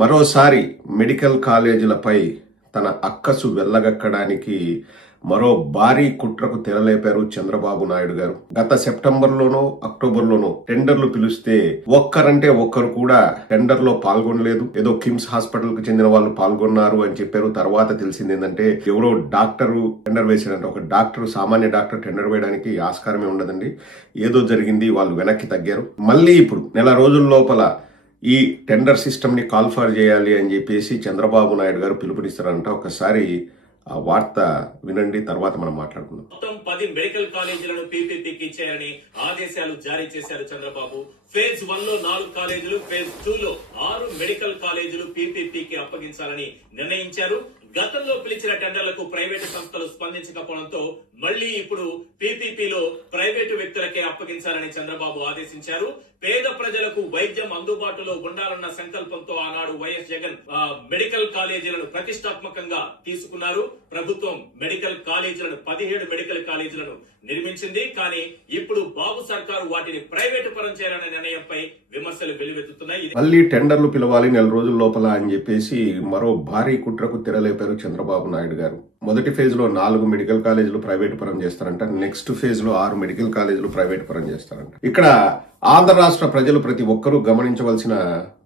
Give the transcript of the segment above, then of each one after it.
మరోసారి మెడికల్ కాలేజీలపై తన అక్కసు వెళ్ళగక్కడానికి మరో భారీ కుట్రకు తెరలేపారు చంద్రబాబు నాయుడు గారు. గత సెప్టెంబర్లోనో అక్టోబర్లోనో టెండర్లు పిలిస్తే ఒక్కరంటే ఒక్కరు కూడా టెండర్లో పాల్గొనలేదు. ఏదో కిమ్స్ హాస్పిటల్ కు చెందిన వాళ్ళు పాల్గొన్నారు అని చెప్పారు. తర్వాత తెలిసింది ఏంటంటే ఎవరో డాక్టరు టెండర్ వేసాడంటే, ఒక డాక్టర్, సామాన్య డాక్టర్ టెండర్ వేయడానికి ఆస్కారమే ఉండదండి. ఏదో జరిగింది, వాళ్ళు వెనక్కి తగ్గారు. మళ్ళీ ఇప్పుడు నెల రోజుల లోపల ఈ టెండర్ సిస్టమ్ ని కాల్ఫర్ చేయాలి అని చెప్పేసి చంద్రబాబు నాయుడు గారు పిలుపునిస్తారంట. ఒకసారి ఆ వార్త వినండి, తర్వాత మనం మాట్లాడుకుందాం. మొత్తం 10 మెడికల్ కాలేజీలను పీపీపీకి ఇచ్చేయాలని ఆదేశాలు జారీ చేశారు చంద్రబాబు. ఫేజ్ 1 లో 4 కాలేజీలు, ఫేజ్ 2 లో 6 మెడికల్ కాలేజీలు పీపీపీకి అప్పగించాలని నిర్ణయించారు. గతంలో పిలిచిన టెండర్లకు ప్రైవేటు సంస్థలు స్పందించకపోవడంతో మళ్లీ ఇప్పుడు పీపీపీలో ప్రైవేటు వ్యక్తులకే అప్పగించాలని చంద్రబాబు ఆదేశించారు. పేద ప్రజలకు వైద్యం అందుబాటులో ఉండాలన్న సంకల్పంతో ఆనాడు వైఎస్ జగన్ మెడికల్ కాలేజీలను ప్రతిష్టాత్మకంగా తీసుకున్నారు. ప్రభుత్వం మెడికల్ కాలేజీలను 17 మెడికల్ కాలేజీలను నిర్మించింది. కానీ ఇప్పుడు బాబు సర్కారు వాటిని ప్రైవేటు పరం చేయాలనే నిర్ణయంపై విమర్శలు వెల్లువెత్తుతున్నాయి. మళ్ళీ టెండర్లు పిలవాలి నెల రోజుల లోపల అని చెప్పేసి మరో భారీ కుట్రకు తెరలేపారు చంద్రబాబు నాయుడు గారు. మొదటి ఫేజ్ లో 4 మెడికల్ కాలేజీలు ప్రైవేటు పరం చేస్తారంట. నెక్స్ట్ ఫేజ్ లో 6 మెడికల్ కాలేజీలు ప్రైవేటు పరం చేస్తారంట. ఇక్కడ ఆంధ్ర రాష్ట్ర ప్రజలు ప్రతి ఒక్కరూ గమనించవలసిన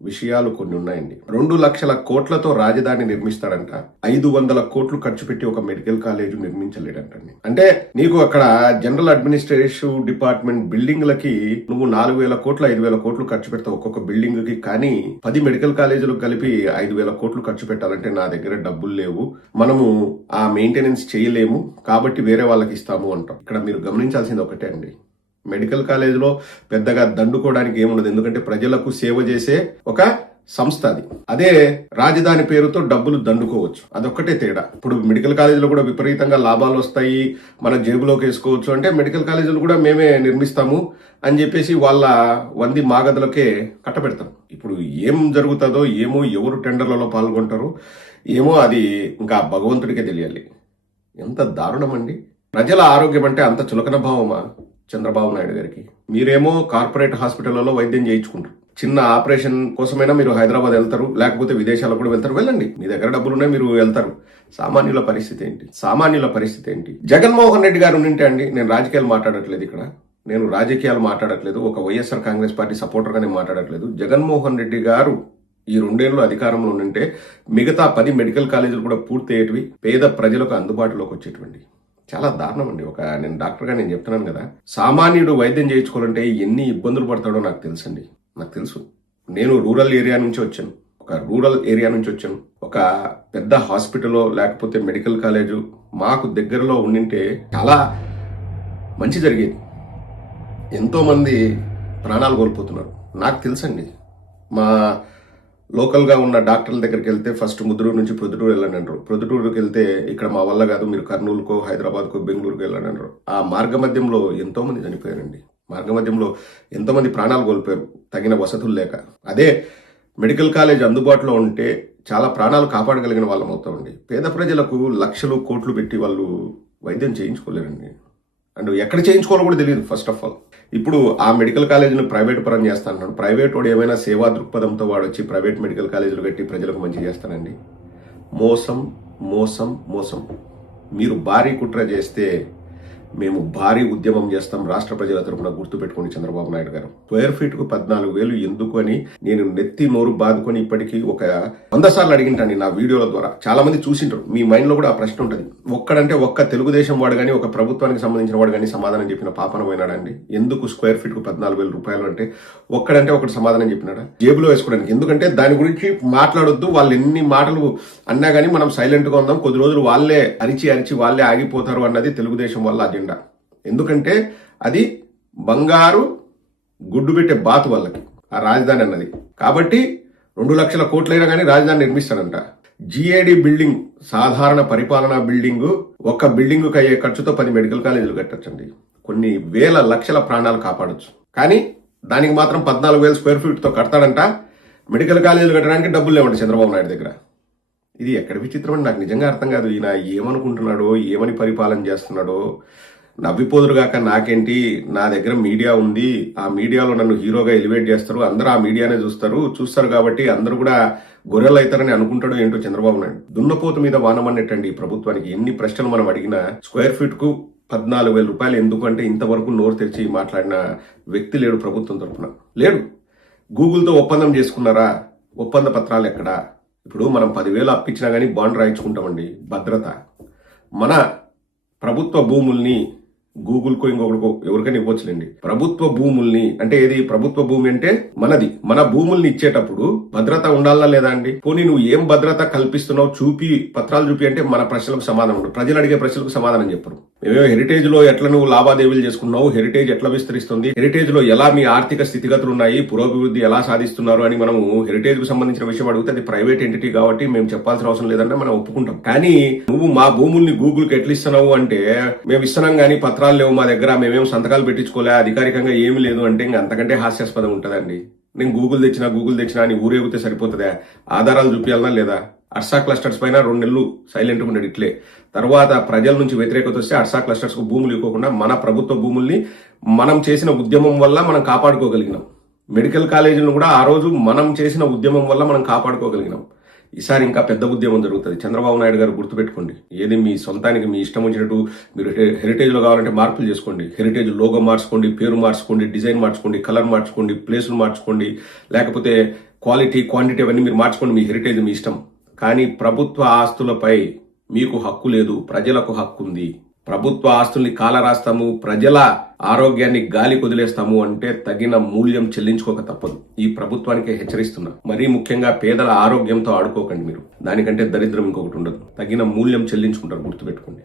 విషయాలు కొన్ని ఉన్నాయండి. 2 లక్షల కోట్లతో రాజధాని నిర్మిస్తాడంట. 500 కోట్లు ఖర్చు పెట్టి ఒక మెడికల్ కాలేజ్ నిర్మించలేడంటండి. అంటే నీకు అక్కడ జనరల్ అడ్మినిస్ట్రేటివ్ డిపార్ట్మెంట్ బిల్డింగ్లకి నువ్వు 4,000 కోట్లు 5,000 కోట్లు ఖర్చు పెడతావు ఒక్కొక్క బిల్డింగ్ కి. కానీ 10 మెడికల్ కాలేజీలకు కలిపి 5,000 కోట్లు ఖర్చు పెట్టాలంటే నా దగ్గర డబ్బులు లేవు, మనము ఆ మెయింటెనెన్స్ చేయలేము, కాబట్టి వేరే వాళ్ళకి ఇస్తాము అంటాం. ఇక్కడ మీరు గమనించాల్సింది ఒకటే అండి, మెడికల్ కాలేజీలో పెద్దగా దండుకోవడానికి ఏముండదు. ఎందుకంటే ప్రజలకు సేవ చేసే ఒక సంస్థ అది. అదే రాజధాని పేరుతో డబ్బులు దండుకోవచ్చు, అదొక్కటే తేడా. ఇప్పుడు మెడికల్ కాలేజీలో కూడా విపరీతంగా లాభాలు వస్తాయి, మన జేబులోకి వేసుకోవచ్చు అంటే మెడికల్ కాలేజీలు కూడా మేమే నిర్మిస్తాము అని చెప్పేసి వాళ్ళ వంది మాగదులకే కట్టబెడతాం. ఇప్పుడు ఏం జరుగుతుందో ఏమో, ఎవరు టెండర్లలో పాల్గొంటారో ఏమో, అది ఇంకా భగవంతుడికే తెలియాలి. ఎంత దారుణం అండి. ప్రజల ఆరోగ్యం అంటే అంత చులకన భావమా చంద్రబాబు నాయుడు గారికి? మీరేమో కార్పొరేట్ హాస్పిటల్లో వైద్యం చేయించుకుంటారు. చిన్న ఆపరేషన్ కోసమైనా మీరు హైదరాబాద్ వెళ్తారు, లేకపోతే విదేశాలకు కూడా వెళ్తారు. వెళ్ళండి, మీ దగ్గర డబ్బులున్నాయి, మీరు వెళ్తారు. సామాన్యుల పరిస్థితి ఏంటి? సామాన్యుల పరిస్థితి ఏంటి? జగన్మోహన్ రెడ్డి గారు ఉండింటే అండి, నేను రాజకీయాలు మాట్లాడట్లేదు ఇక్కడ, నేను రాజకీయాలు మాట్లాడట్లేదు, ఒక వైఎస్ఆర్ కాంగ్రెస్ పార్టీ సపోర్టర్ గా నేను మాట్లాడట్లేదు. జగన్మోహన్ రెడ్డి గారు ఈ 2 ఏళ్ళు అధికారంలో ఉండింటే మిగతా 10 మెడికల్ కాలేజీలు కూడా పూర్తయ్యేటివి, పేద ప్రజలకు అందుబాటులోకి వచ్చేటువంటి. చాలా దారుణం అండి. నేను డాక్టర్గా నేను చెప్తున్నాను కదా, సామాన్యుడు వైద్యం చేయించుకోవాలంటే ఎన్ని ఇబ్బందులు పడతాడో నాకు తెలుసండి. నాకు తెలుసు. నేను రూరల్ ఏరియా నుంచి వచ్చాను. ఒక పెద్ద హాస్పిటల్లో లేకపోతే మెడికల్ కాలేజు మాకు దగ్గరలో ఉండింటే చాలా మంచి జరిగేది. ఎంతో మంది ప్రాణాలు కోల్పోతున్నారు. నాకు తెలుసండి. మా లోకల్గా ఉన్న డాక్టర్ల దగ్గరికి వెళ్తే ఫస్ట్ ముద్రూరు నుంచి ప్రొద్దుటూరు వెళ్ళండి అంటారు. ప్రొద్దుటూరుకి వెళ్తే ఇక్కడ మా వల్ల కాదు, మీరు కర్నూలుకో హైదరాబాద్కో బెంగళూరుకో వెళ్ళండి అంటారు. ఆ మార్గ మధ్యంలో ఎంతో మంది చనిపోయారండి. మార్గ మధ్యంలో ఎంతో మంది ప్రాణాలు కోల్పోయారు తగిన వసతులు లేక. అదే మెడికల్ కాలేజ్ అందుబాటులో ఉంటే చాలా ప్రాణాలు కాపాడగలిగిన వాళ్ళం అవుతామండి. పేద ప్రజలకు లక్షలు కోట్లు పెట్టి వాళ్ళు వైద్యం చేయించుకోలేరండి. అండ్ ఎక్కడ చేయించుకోవాలో కూడా తెలియదు ఫస్ట్ ఆఫ్ ఆల్. ఇప్పుడు ఆ మెడికల్ కాలేజీని ప్రైవేట్ పరం చేస్తాను. ప్రైవేట్ వాడు ఏమైనా సేవా దృక్పథంతో వాడు వచ్చి ప్రైవేట్ మెడికల్ కాలేజీలు కట్టి ప్రజలకు మంచి చేస్తానండి? మోసం మోసం మోసం. మీరు భారీ కుట్ర చేస్తే మేము భారీ ఉద్యమం చేస్తాం రాష్ట్ర ప్రజల తరపున, గుర్తుపెట్టుకోండి చంద్రబాబు నాయుడు గారు. స్క్వేర్ ఫీట్ కు 14,000 ఎందుకు అని నేను నెత్తి నోరు బాదుకొని ఇప్పటికీ ఒక 100 సార్లు అడిగింటాను నా వీడియోల ద్వారా. చాలా మంది చూసింటారు, మీ మైండ్ లో కూడా ఆ ప్రశ్న ఉంటుంది. ఒక్క తెలుగుదేశం వాడు కానీ, ఒక ప్రభుత్వానికి సంబంధించిన వాడు కానీ సమాధానం చెప్పిన పాపన పోయినాడండి? ఎందుకు స్క్వేర్ ఫీట్ కు 14,000 రూపాయలు అంటే ఒకటి సమాధానం చెప్పినాడా? జేబులో వేసుకోవడానికి. ఎందుకంటే దాని గురించి మాట్లాడొద్దు, వాళ్ళు ఎన్ని మాటలు అన్నా కానీ మనం సైలెంట్ గా ఉందాం, కొద్ది రోజులు వాళ్ళే అరిచి వాళ్ళే ఆగిపోతారు అన్నది తెలుగుదేశం వల్ల అజెండా. ఎందుకంటే అది బంగారు గుడ్డు పెట్టే బాతు వాళ్ళకి ఆ రాజధాని అన్నది. కాబట్టి 2 లక్షల కోట్లైనా కానీ రాజధాని నిర్మిస్తాడంట. జిఏడి బిల్డింగ్, సాధారణ పరిపాలనా బిల్డింగ్, ఒక్క బిల్డింగ్ అయ్యే ఖర్చుతో 10 మెడికల్ కాలేజీలు కట్టొచ్చండి. కొన్ని వేల లక్షల ప్రాణాలు కాపాడొచ్చు. కానీ దానికి మాత్రం 14,000 స్క్వేర్ ఫీట్ తో కడతాడంట. మెడికల్ కాలేజీలు కట్టడానికి డబ్బులు లేవండి చంద్రబాబు నాయుడు దగ్గర. ఇది ఎక్కడ విచిత్రం అని నాకు నిజంగా అర్థం కాదు. ఈయన ఏమనుకుంటున్నాడో, ఏమని పరిపాలన చేస్తున్నాడో నవ్విపోదురుగాక నాకేంటి, నా దగ్గర మీడియా ఉంది, ఆ మీడియాలో నన్ను హీరోగా ఎలివేట్ చేస్తారు, అందరూ ఆ మీడియానే చూస్తారు కాబట్టి అందరూ కూడా గొర్రెలు అవుతారని అనుకుంటాడో ఏంటో చంద్రబాబు నాయుడు. దున్నపోతు మీద వానమన్నట్టండి ఈ ప్రభుత్వానికి. ఎన్ని ప్రశ్నలు మనం అడిగినా స్క్వేర్ ఫీట్ కు 14,000 రూపాయలు ఎందుకంటే ఇంతవరకు నోరు తెరిచి మాట్లాడిన వ్యక్తి లేడు ప్రభుత్వం తరఫున. లేడు. గూగుల్తో ఒప్పందం చేసుకున్నారా? ఒప్పంద పత్రాలు ఎక్కడా? ఇప్పుడు మనం 10,000 అప్పించినా గానీ బాండ్ రాయించుకుంటామండి, భద్రత. మన ప్రభుత్వ భూముల్ని గూగుల్కో ఇంకొకటికో ఎవరికైనా ఇవ్వచ్చులేండి. ప్రభుత్వ భూముల్ని అంటే ఏది? ప్రభుత్వ భూమి అంటే మనది. మన భూముల్ని ఇచ్చేటప్పుడు భద్రత ఉండాలా లేదా అండి? పోనీ నువ్వు ఏం భద్రత కల్పిస్తున్నావు చూపి, పత్రాలు చూపి అంటే మన ప్రశ్నలకు సమాధానం ఉండదు. ప్రజలు అడిగే ప్రశ్నలకు సమాధానం చెప్పరు. మేమేమో హెరిటేజ్ లో ఎట్లా నువ్వు లావాదేవీలు చేసుకున్నావు, హెరిటేజ్ ఎట్లా విస్తరిస్తుంది, హెరిటేజ్ లో ఎలా మీ ఆర్థిక స్థితిగతులు ఉన్నాయి, పురోభివృద్ధి ఎలా సాధిస్తున్నారు అని మనము హెరిటేజ్ కు సంబంధించిన విషయం అడిగితే అది ప్రైవేట్ ఎంటిటీ కాబట్టి మేము చెప్పాల్సిన అవసరం లేదంటే మనం ఒప్పుకుంటాం. కానీ నువ్వు మా భూముల్ని గూగుల్ కి ఎట్లా ఇస్తున్నావు అంటే మేము ఇస్తున్నాం గానీ పత్రాలు లేవు మా దగ్గర, మేమేం సంతకాలు పెట్టించుకోలే, అధికారికంగా ఏమి లేదు అంటే ఇంకా అంతకంటే హాస్యాస్పదం ఉంటుందండి. నేను గూగుల్ తెచ్చినా అని ఊరేగితే సరిపోతుందా? ఆధారాలు చూపించాలనా లేదా? అర్సా క్లస్టర్స్ పైన 2 నెలలు సైలెంట్ గా ఉండడు ఇట్లే. తర్వాత ప్రజల నుంచి వ్యతిరేకత వస్తే అర్సా క్లస్టర్స్ కు భూములు ఇవ్వకుండా మన ప్రభుత్వ భూముల్ని మనం చేసిన ఉద్యమం వల్ల మనం కాపాడుకోగలిగినాం. మెడికల్ కాలేజీలను కూడా ఆ రోజు మనం చేసిన ఉద్యమం వల్ల మనం కాపాడుకోగలిగినాం. ఈసారి ఇంకా పెద్ద ఉద్యమం జరుగుతుంది. చంద్రబాబు నాయుడు గారు గుర్తుపెట్టుకోండి. ఏది మీ సొంతానికి మీ ఇష్టం వచ్చినట్టు మీరు హెరిటేజ్ లో కావాలంటే మార్పులు చేసుకోండి. హెరిటేజ్ లోగో మార్చుకోండి, పేరు మార్చుకోండి, డిజైన్ మార్చుకోండి, కలర్ మార్చుకోండి, ప్లేసులు మార్చుకోండి, లేకపోతే క్వాలిటీ క్వాంటిటీ అవన్నీ మీరు మార్చుకోండి. మీ హెరిటేజ్ మీ ఇష్టం. కానీ ప్రభుత్వ ఆస్తులపై మీకు హక్కు లేదు, ప్రజలకు హక్కు ఉంది. ప్రభుత్వ ఆస్తుల్ని కాలరాస్తాము, ప్రజల ఆరోగ్యాన్ని గాలి కొదిలేస్తాము అంటే తగిన మూల్యం చెల్లించుకోక తప్పదు. ఈ ప్రభుత్వానికి హెచ్చరిస్తున్నా. మరీ ముఖ్యంగా పేదల ఆరోగ్యంతో ఆడుకోకండి మీరు. దానికంటే దరిద్రం ఇంకొకటి ఉండదు. తగిన మూల్యం చెల్లించుకుంటారు, గుర్తుపెట్టుకోండి.